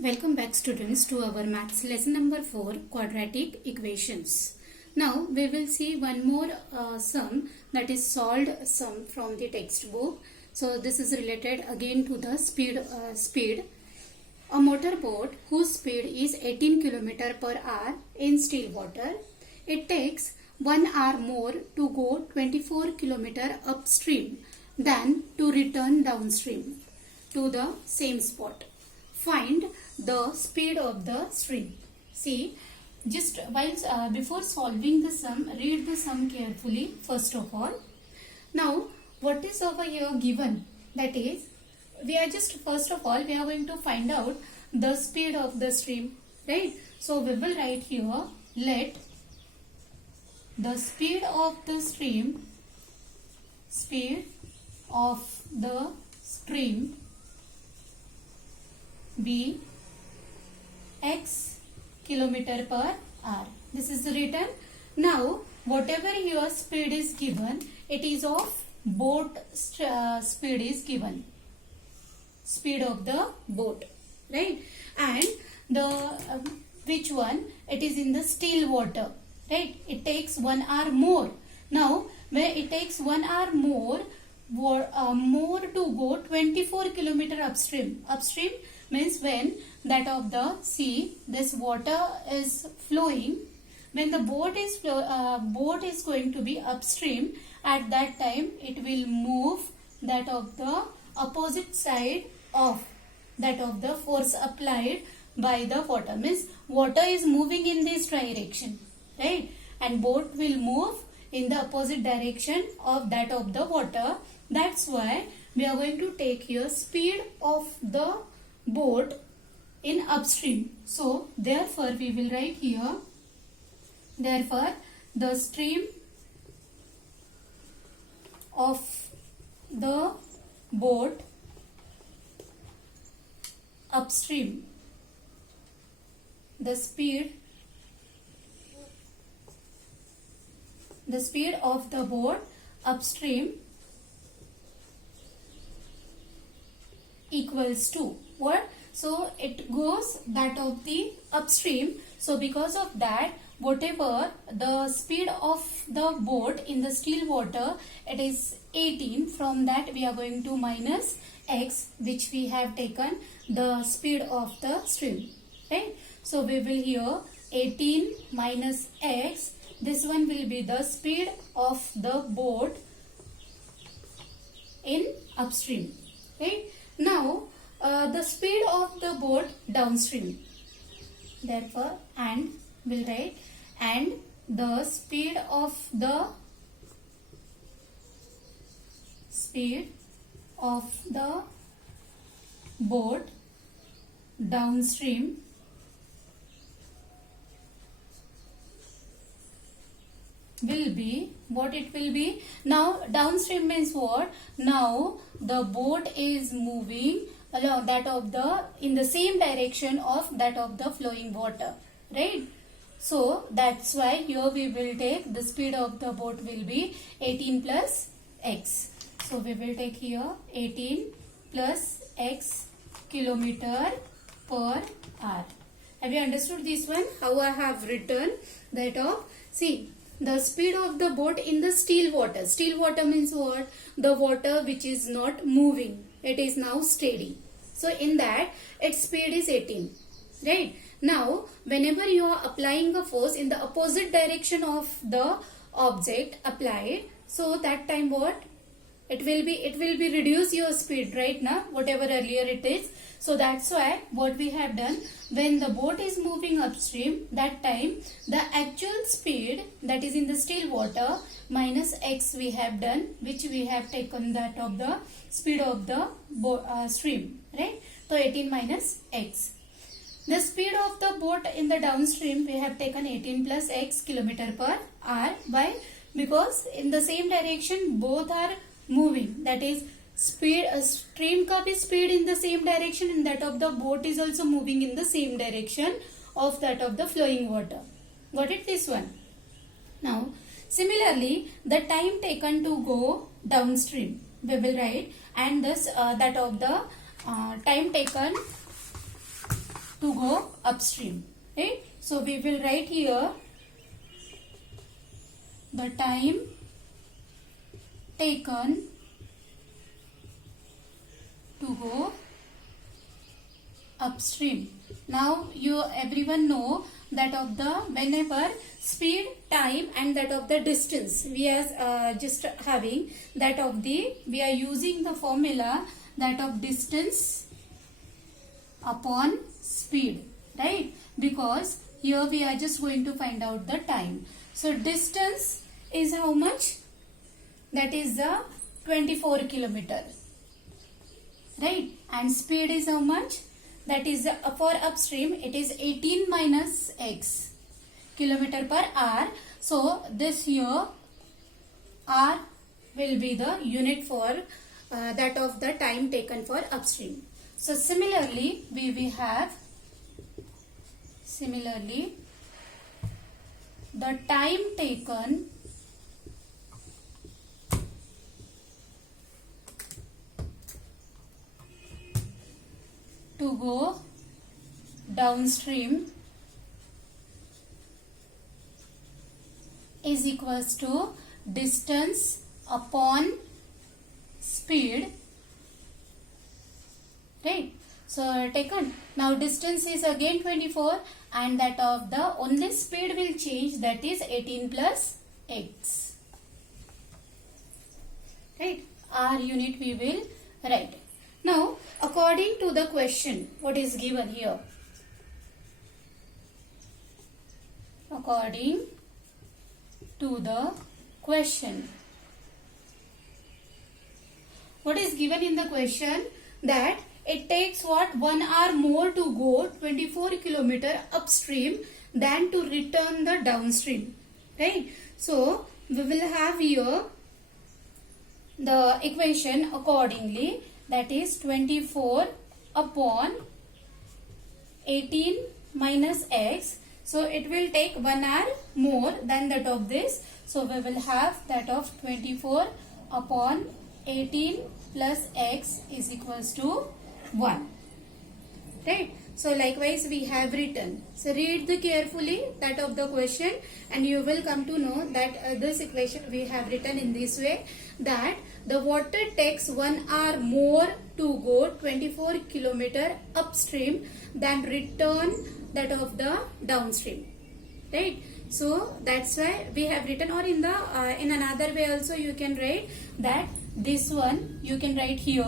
Welcome back students to our maths lesson number 4, quadratic equations. Now we will see one more sum, that is solved sum from the textbook. So this is related again to the speed. A motorboat whose speed is 18 km per hour in still water. It takes 1 hour more to go 24 km upstream than to return downstream to the same spot. Find the speed of the stream. See, just while before solving the sum, read the sum carefully first of all. Now, what is over here given? That is, we are just first of all we are going to find out the speed of the stream, right? So we will write here, let the speed of the stream be x kilometer per hour. This is written. Now, whatever your speed is given, it is of boat speed is given. Speed of the boat, right? And the which one? It is in the still water, right? It takes 1 hour more. Now, where it takes 1 hour more to go 24 km upstream. Upstream means when that of the sea, this water is flowing. When the boat is going to be upstream, at that time it will move that of the opposite side of that of the force applied by the water. Means water is moving in this direction, right? And boat will move in the opposite direction of that of the water. That's why we are going to take here speed of the boat in upstream. So therefore we will write here, therefore the stream of the boat upstream, the speed of the boat upstream equals to what? So it goes that of the upstream. So because of that, whatever the speed of the boat in the still water, it is 18. From that we are going to minus x, which we have taken the speed of the stream, right? So we will here 18 minus x. This one will be the speed of the boat in upstream, right? Now the speed of the boat downstream. Therefore, and will write, and the speed of the boat downstream will be what it will be. Now downstream means what? Now the boat is moving along that of the in the same direction of that of the flowing water, right? So that's why here we will take the speed of the boat will be 18 plus x. So we will take here 18 plus x kilometer per hour. Have you understood this one? How I have written that of, see, the speed of the boat in the still water. Still water means what? The water which is not moving. It is now steady. So in that, its speed is 18. Right? Now, whenever you are applying a force in the opposite direction of the object applied, so that time what? It will be reduce your speed, right? Now, whatever earlier it is. So that's why what we have done, when the boat is moving upstream, that time the actual speed that is in the still water minus x we have done, which we have taken that of the speed of the stream, right? So 18 minus x. The speed of the boat in the downstream we have taken 18 plus x kilometer per hour. Why? Because in the same direction both are moving. That is, speed stream ka bhi speed in the same direction, and that of the boat is also moving in the same direction of that of the flowing water. Got it? This one. Now similarly, the time taken to go downstream we will write, and thus that of the time taken to go upstream, right? So we will write here the time taken to go upstream. Now you everyone know that of the whenever speed, time and that of the distance, we are just having that of the, we are using the formula that of distance upon speed, right? Because here we are just going to find out the time. So distance is how much? That is the 24 kilometer, right? And speed is how much? That is for upstream, it is 18 minus x kilometer per hour. So this here r will be the unit for that of the time taken for upstream. So similarly we have the time taken to go downstream is equals to distance upon speed, right? So taken. Now distance is again 24 and that of the only speed will change, that is 18 plus x, right? R unit we will write. Now according to the question, what is given here? According to the question, what is given in the question? That it takes what, 1 hour more to go 24 kilometer upstream than to return the downstream, right? So we will have here the equation accordingly, that is 24 upon 18 minus x. So it will take 1 hour more than that of this. So we will have that of 24 upon 18 plus x is equals to 1, right? So likewise we have written. So read the carefully that of the question and you will come to know that this equation we have written in this way, that the water takes 1 hour more to go 24 kilometer upstream than return that of the downstream, right? So that's why we have written, or in the in another way also you can write that this one you can write here.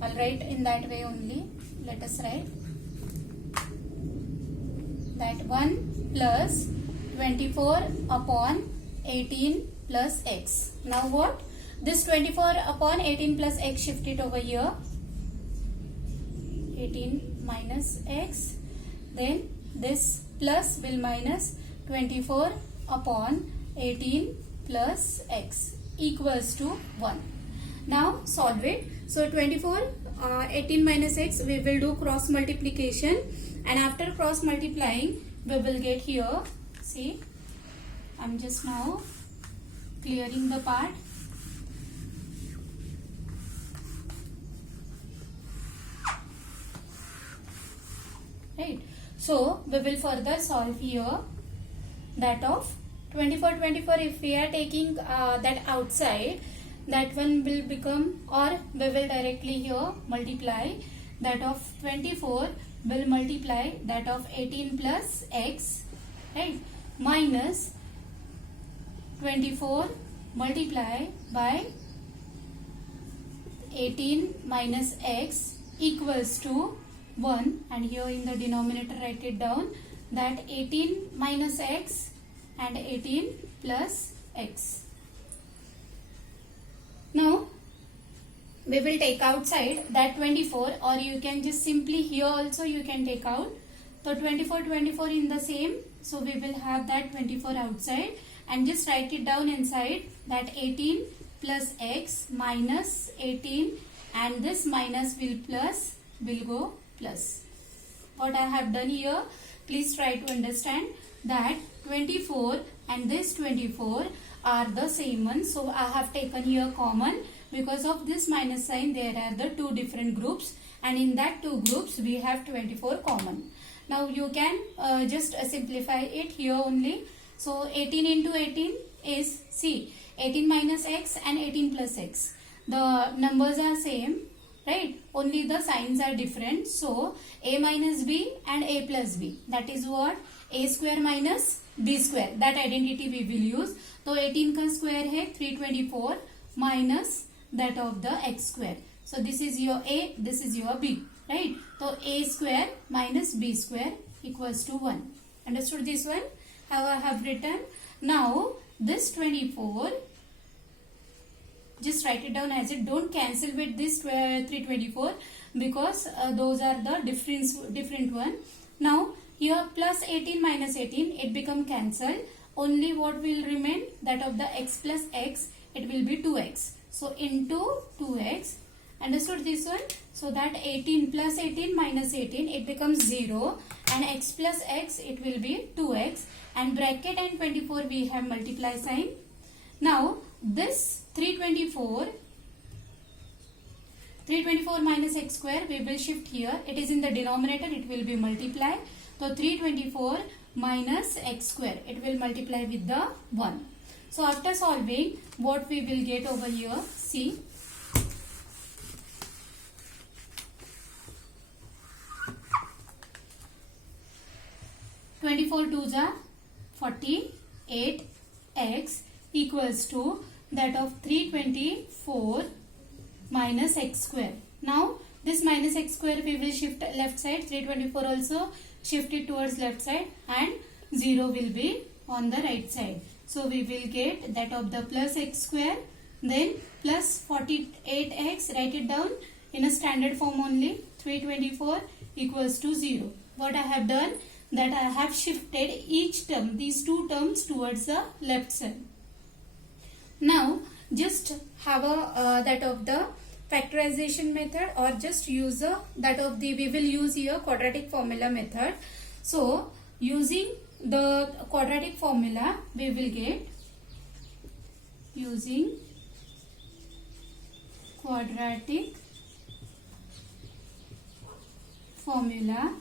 I'll write in that way only. Let us write that 1 plus 24 upon 18 plus x. Now what? This 24 upon 18 plus x, shift it over here. 18 minus x. Then this plus will minus 24 upon 18 plus x equals to 1. Now solve it. So 24, 18 minus x, we will do cross multiplication, and after cross multiplying we will get here, see, I'm just now clearing the part. Right. So we will further solve here that of 24, if we are taking that outside, that one will become, or we will directly here multiply that of 24 will multiply that of 18 plus x, right, minus 24 multiply by 18 minus x equals to 1, and here in the denominator write it down that 18 minus x and 18 plus x. Now we will take outside that 24, or you can just simply here also you can take out. So 24 in the same, so we will have that 24 outside and just write it down inside that 18 plus x minus 18, and this minus will go plus. What I have done here, please try to understand that 24 and this 24 are the same one. So I have taken here common. Because of this minus sign, there are the two different groups, and in that two groups we have 24 common. Now you can just simplify it here only. So 18 into 18 is, see, 18 minus x and 18 plus x. The numbers are same, right? Only the signs are different. So a minus b and a plus b. That is what? A square minus b square. That identity we will use. So 18 का square है 324 minus that of the x square. So this is your a, this is your b, right? So a square minus b square equals to 1. Understood this one? How I have written? Now this 24, just write it down as it. Don't cancel with this 324 because those are the different one. Now here plus 18 minus 18, it become cancelled. Only what will remain? That of the x plus x, it will be 2x. So into 2x. Understood this one? So that 18 plus 18 minus 18, it becomes 0, and x plus x, it will be 2x, and bracket and 24 we have multiply sign. Now this 324 minus x square we will shift here. It is in the denominator, it will be multiply. So 324 minus x square, it will multiply with the 1. So after solving, what we will get over here? See, (24 2s are 48) x equals to that of 324 minus x square. Now this minus x square we will shift left side. 324 also shift it towards left side, and 0 will be on the right side. So we will get that of the plus x square, then plus 48x, write it down in a standard form only. 324 equals to 0. What I have done? That I have shifted each term, these two terms, towards the left side. Now just have a that of the factorization method, or just use that of the, we will use here quadratic formula method. So using the quadratic formula we will get, using quadratic formula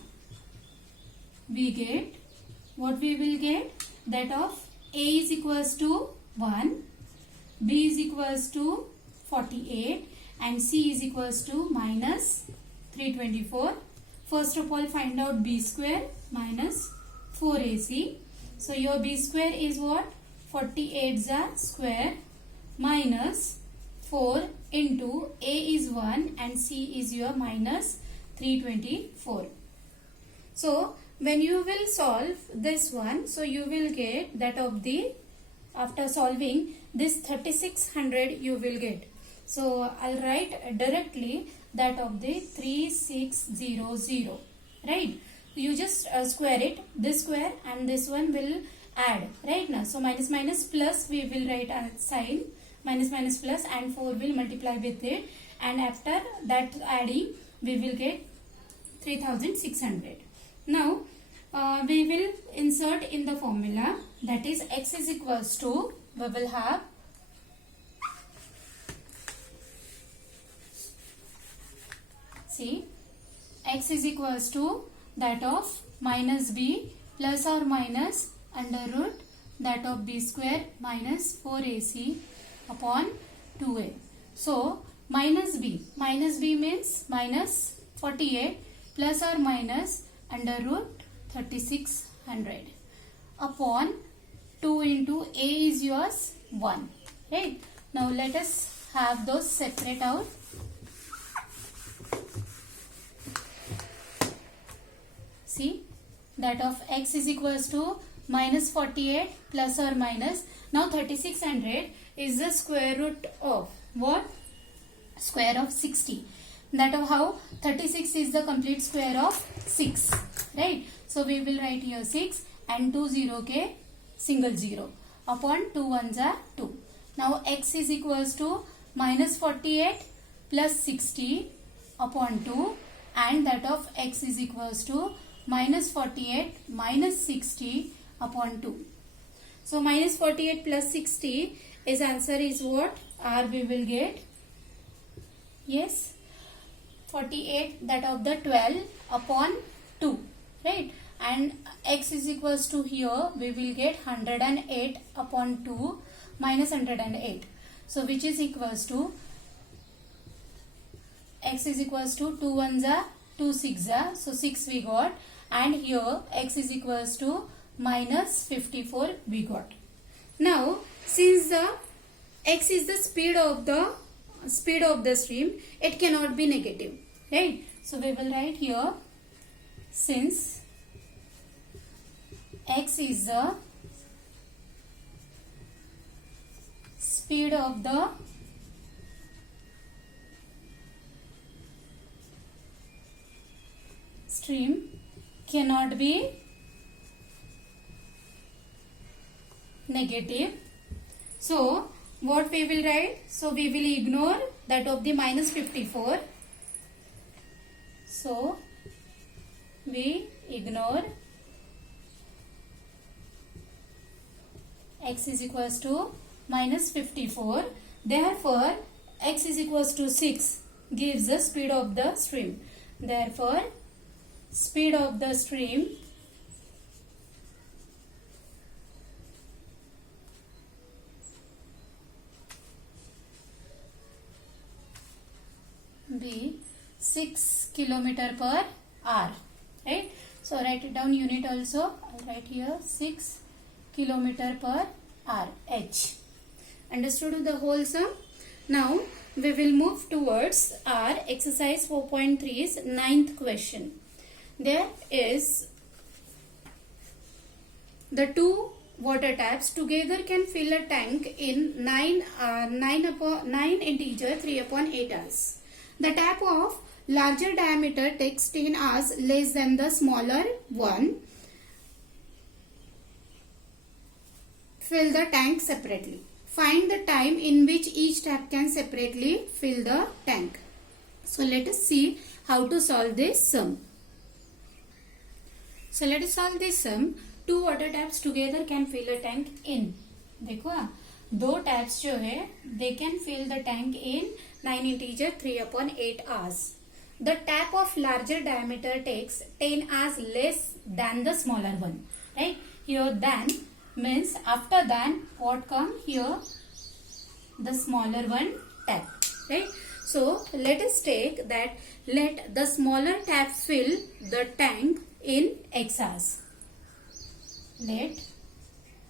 we get, what we will get? That of a is equals to 1, b is equals to 48, and c is equals to minus 324. First of all, find out b square minus 4ac. So your b square is what? 48 square minus 4 into a is 1 and c is your minus 324. So when you will solve this one, so you will get that of the, after solving this 3600 you will get. So I'll write directly that of the 3600, right? You just square it, this square and this one will add, right now. So minus minus plus we will write a sign, minus minus plus, and 4 will multiply with it, and after that adding we will get 3600. Now we will insert in the formula, that is x is equals to, we will have see x is equals to that of minus b plus or minus under root that of b square minus 4ac upon 2a. So minus b means minus 48 plus or minus under root 3600 upon 2 into a is yours 1, right? Now let us have those separate out. See, that of x is equals to minus 48 plus or minus, now 3600 is the square root of what? Square of 60. That of how? 36 is the complete square of 6, right? So we will write here 6 and 2 0 k single 0 upon 2 1s are 2. Now x is equals to minus 48 plus 60 upon 2, and that of x is equals to minus 48 minus 60 upon 2. So minus 48 plus 60 is answer is what? R we will get. Yes. 48, that of the 12 upon 2, right? And x is equals to, here we will get 108 upon 2 minus 108. So which is equals to, x is equals to 2 ones are 2 6 are, so 6 we got, and here x is equals to minus 54 we got. Now since the x is the speed of the stream, it cannot be negative, right? So we will write here, since x is the speed of the stream cannot be negative. So what we will write? So we will ignore that of the minus 54. So we ignore x is equals to minus 54. Therefore x is equals to 6 gives the speed of the stream. Therefore speed of the stream be 6 kilometer per hour, right? So write it down unit also. I'll write here 6 kilometer per hour, h. Understood the whole sum? Now we will move towards our exercise 4.3's 9th question. There is the two water taps together can fill a tank in 9 integer 3 upon 8 hours. The tap of larger diameter takes 10 hours less than the smaller one. Fill the tank separately. Find the time in which each tap can separately fill the tank. So let us see how to solve this sum. So let us solve this sum. Two water taps together can fill a tank in. देखो दो taps जो है they can fill the tank in 9 integer 3 upon 8 hours. The tap of larger diameter takes 10 hours less than the smaller one. Right? Here than means after than what come here? The smaller one tap. Right? So let us take that let the smaller tap fill the tank in x hours. Let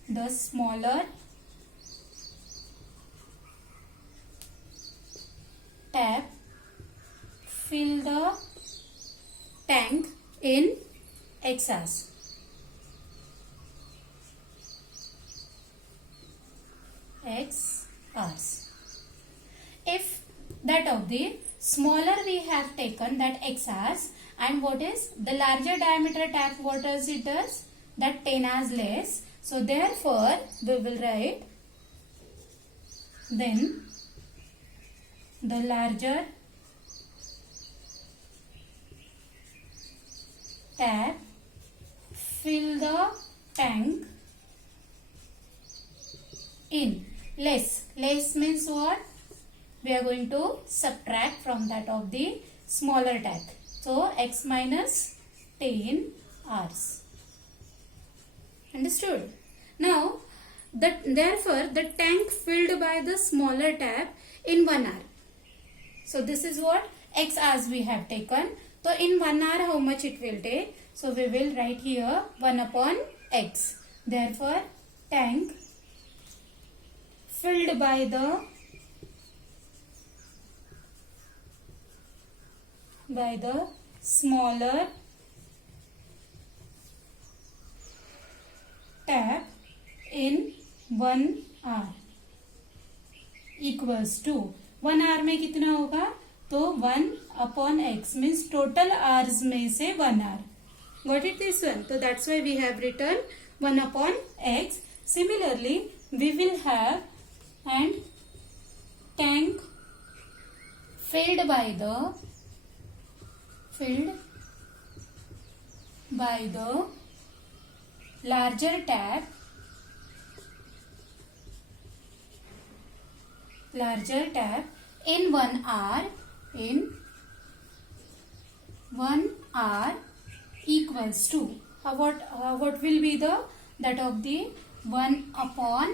the smaller tap fill the tank in x hours. X hours. If that of the smaller we have taken that x hours, and what is the larger diameter tap, what does it does? That 10 hours less. So therefore we will write then the larger tap fill the tank in less. Less means what? We are going to subtract from that of the smaller tap. So x minus 10 hours. Understood? Now therefore the tank filled by the smaller tap in 1 hour. So this is what x hours we have taken. So in 1 hour how much it will take? So we will write here 1 upon x. Therefore tank filled by the smaller tap in 1 hour equals to 1 hour में कितना होगा? तो 1 upon x means total hours में से 1 hour. Got it this one? So that's why we have written 1 upon x. Similarly, we will have and tank filled by the larger tap in 1 hour 1 hour equals to what will be the that of the 1 upon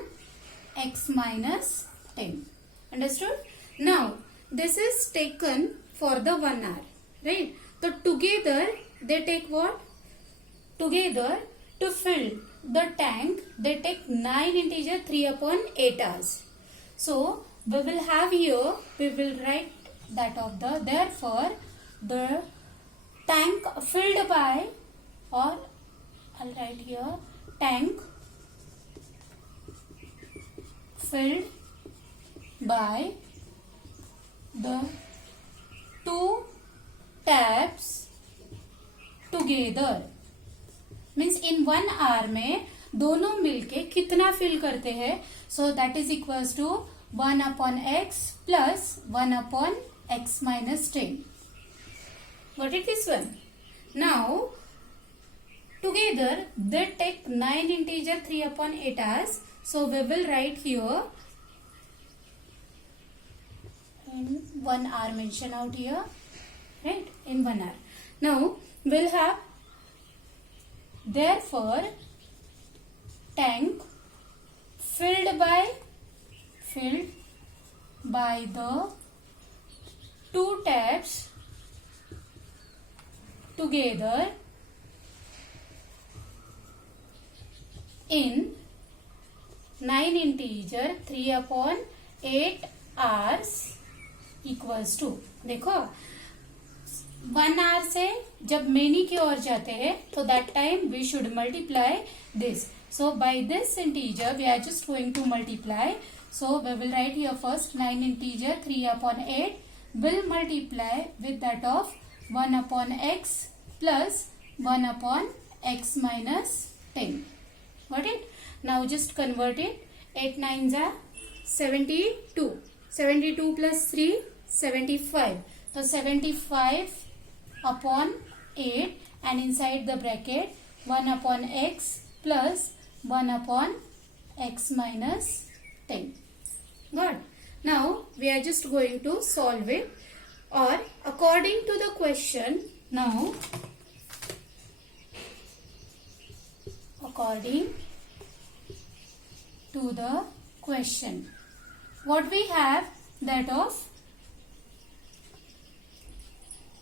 x minus 10. Understood? Now this is taken for the 1 hour, right? So together they take what? Together to fill the tank they take 9 integer 3 upon 8 hours. So we will have here, we will write that of the, therefore the tank filled by, or I'll write here, tank filled by the two taps together. Means in 1 hour में दोनों मिलके कितना fill करते हैं? So that is equals to 1 upon X plus 1 upon X minus 10. What is this one? Now together they take 9 integer 3 upon 8 hours. So we will write here in 1 hour, mention out here, right? In 1 hour. Now we'll have, therefore tank filled by the two taps together in 9 integer 3 upon 8 hours equals to, देखो 1 our से जब many की ओर जाते हैं तो that time we should multiply this. So by this integer we are just going to multiply. So we will write here first 9 integer 3 upon 8 will multiply with that of 1 upon x plus 1 upon x minus 10. Got it? Now just convert it. 8 9s are 72. 72 plus 3 75. So 75 upon 8 and inside the bracket 1 upon x plus 1 upon x minus 10. Got? Now we are just going to solve it, or according to the question. Now according to the question, what we have, that of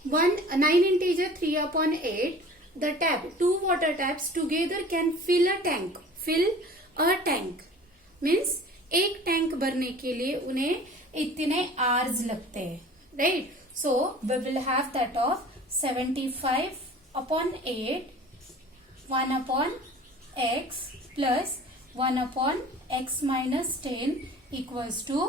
9 integer 3 upon 8, the tap, two water taps together can fill a tank. Fill a tank means एक tank भरने के लिए उन्हें इतने hours लगते हैं, right? So we will have that of 75 upon 8 1 upon x plus 1 upon x minus 10 equals to